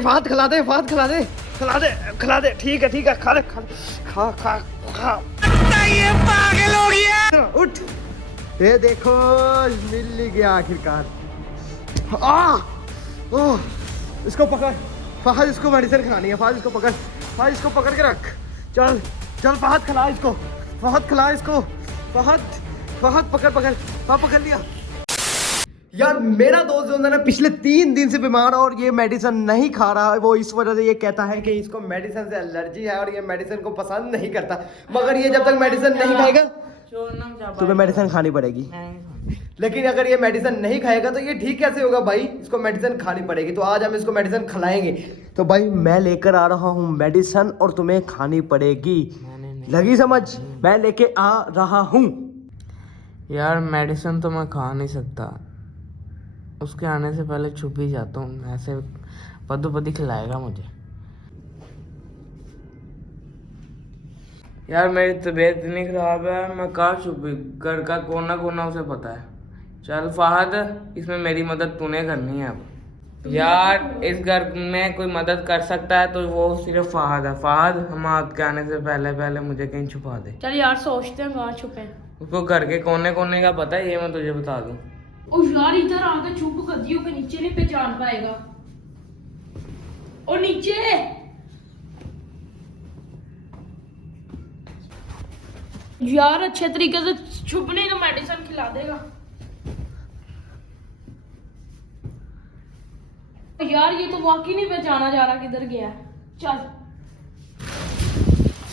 फहद खिला दे, फहद खिला दे, खिला दे, खिला दे। ठीक है, खा ले, खा खा खा। ये पागल हो गया। उठ, ये देखो मिल गया आखिरकार। ओह, इसको पकड़ फहद, इसको मेडिसिन खिलानी है। फहद इसको पकड़, फहद इसको पकड़ के रख। चल चल फहद खिला इसको, फहद खिला इसको, फहद फहद पकड़। हाँ पकड़ लिया। यार मेरा दोस्त जो है ना पिछले 3 दिन से बीमार है और ये मेडिसिन नहीं खा रहा है। वो इस वजह से ये कहता है कि इसको मेडिसिन से एलर्जी है और ये मेडिसिन को पसंद नहीं करता। मगर ये जब तक मेडिसिन नहीं खाएगा तुम्हें मेडिसिन खानी पड़ेगी। लेकिन अगर ये मेडिसिन नहीं खाएगा तो ये ठीक कैसे होगा भाई? इसको मेडिसिन खानी पड़ेगी। तो आज हम इसको मेडिसिन खिलाएंगे। तो भाई मैं लेकर आ रहा हूँ मेडिसिन और तुम्हें खानी पड़ेगी। लगी समझ? मैं लेके आ रहा हूँ। यार मेडिसिन तो मैं खा नहीं सकता, उसके आने से पहले छुप ही जाता हूँ। ऐसे पद्दू खिलाएगा मुझे। यार मेरी तबीयत इतनी खराब है, मैं कहाँ छुपी? घर का कोना कोना उसे पता है। चल फहद, इसमें मेरी मदद तूने करनी है अब। यार इस घर में कोई मदद कर सकता है तो वो सिर्फ फहद है। फहद, हम हाथ के आने से पहले मुझे कहीं छुपा दे। चल यार सोचते हैं कहाँ छुपे। उसको घर के कोने कोने का पता है, ये मैं तुझे बता दूं। ओ यार इधर आकर छुप, गद्दियों के नीचे नहीं पहचान पाएगा। और नीचे यार अच्छे तरीके से छुप नहीं तो मेडिसिन खिला देगा। यार ये तो वाकई नहीं पहचाना जा रहा किधर गया। चल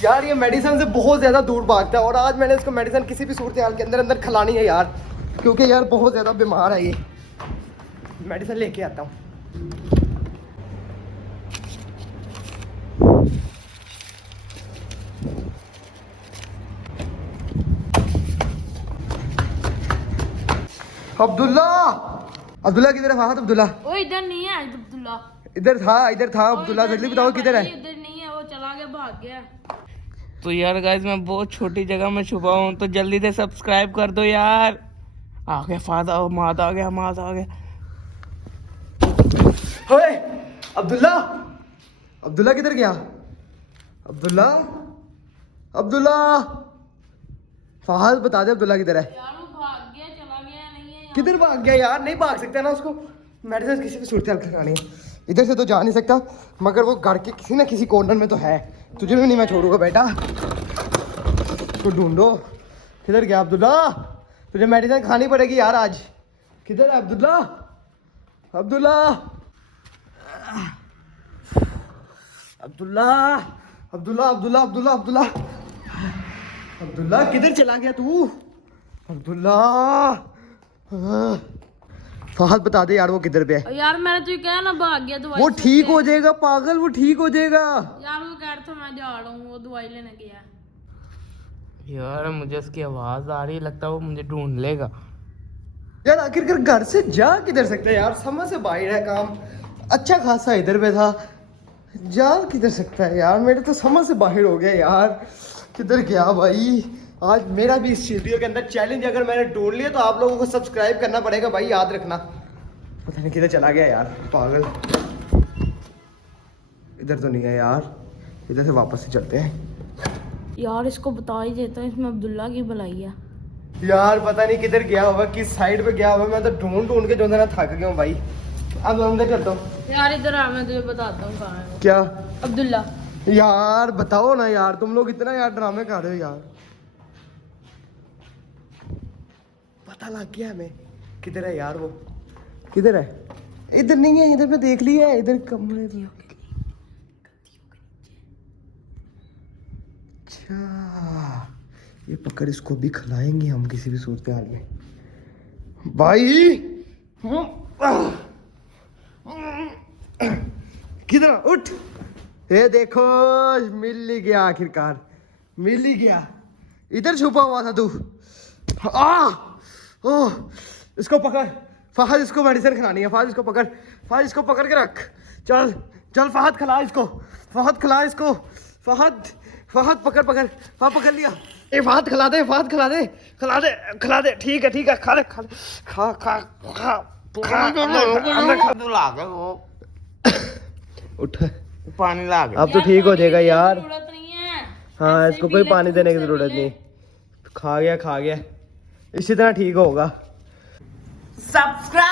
यार ये मेडिसिन से बहुत ज़्यादा दूर भागता है और आज मैंने इसको मेडिसिन किसी भी सूरत हाल के अंदर खिलानी है यार, क्योंकि यार बहुत ज़्यादा बीमार है ये। मेडिसिन लेके आता हूँ। अब्दुल्ला किधर है? फहद अब्दुल्ला ओ इधर नहीं है अब्दुल्ला। इधर था अब्दुल्ला। जल्दी बताओ किधर है? इधर नहीं है, वो चला गया, भाग गया। तो यार गाइस मैं बहुत छोटी जगह में छुपा हूँ, तो जल्दी से सब्सक्राइब कर दो यार। आ गया फादा, माद आ गया। ओए अब्दुल्ला किधर गया? अब्दुल्ला फहद बता दे अब्दुल्ला किधर है? यार वो भाग गया, चला गया, नहीं है। किधर भाग गया यार? नहीं भाग सकता ना, उसको मेडिसिन किसी भी सूरत हाल खिलानी है। इधर से तो जा नहीं सकता, मगर वो घर के किसी ना किसी कॉर्नर में तो है। तुझे भी नहीं मैं छोड़ूंगा बेटा, तो ढूंढो। किधर गया अब्दुल्ला? तुझे मेडिसिन खानी पड़ेगी यार आज। किधर है अब्दुल्ला? अब्दुल्ला किधर चला गया तू? अब्दुल्ला फहद बता दे यार वो किधर पे है? यार मैंने तुझे कहा ना भाग गया दवाई। वो ठीक हो जाएगा पागल, वो ठीक हो जाएगा। यार वो कह रहा था मैं जा रहा हूँ, वो दवाई लेने गया। यार मुझे उसकी आवाज आ रही, लगता है वो मुझे ढूंढ लेगा। यार आखिरकार घर से जा किधर सकते हैं यार? समझ से बाहर है काम। अच्छा खासा इधर पे था, जा किधर सकता है यार? मेरे तो समझ से बाहर हो गया यार। किधर गया भाई? आज मेरा भी इस वीडियो के अंदर चैलेंज, अगर मैंने ढूंढ लिया तो आप लोगों को सब्सक्राइब करना पड़ेगा भाई, याद रखना। पता नहीं किधर चला गया यार पागल। इधर तो नहीं है यार, इधर से वापस से चलते हैं। यार इसको बता ही देता हूँ, इसमें अब्दुल्ला की भलाई है। यार पता नहीं किधर गया होगा, किस साइड पे गया होगा। मैं तो ढूंढ के जो है ना थक गया हूँ भाई। अब अंदर चलता हूँ। यार इधर आ, मैं तुझे बताता हूँ कहाँ है वो। क्या? अब्दुल्ला। यार बताओ ना यार, तुम लोग इतना यार ड्रामे कर रहे हो यार। पता लग गया हमें किधर है यार वो। किधर है? इधर नहीं है, इधर पे देख लिया है, इधर कमरे में। अच्छा ये पकड़, इसको भी खिलाएंगे हम किसी भी सूरत हाल में भाई। किधर? उठ, ये देखो मिल ही गया आखिरकार, मिल ही गया। इधर छुपा हुआ था तू। ओह, इसको पकड़ फहद, इसको मेडिसिन खिलानी है। फहद इसको पकड़, फहद इसको पकड़ के रख। चल चल फहद खिला इसको, फहद खिला इसको, फहद पकड़। हाँ पकड़ लिया। ए फहद खिला दे, फहद खिला दे। ठीक है, खा ले, खा। उठ पानी ला के अब तो ठीक हो जाएगा यार। जरूरत नहीं है। हाँ ऐसे इसको ही कोई पी ले, पानी देने की खून से जरूरत पी ले। नहीं, खा गया इसी तरह ठीक होगा। सब्सक्राइब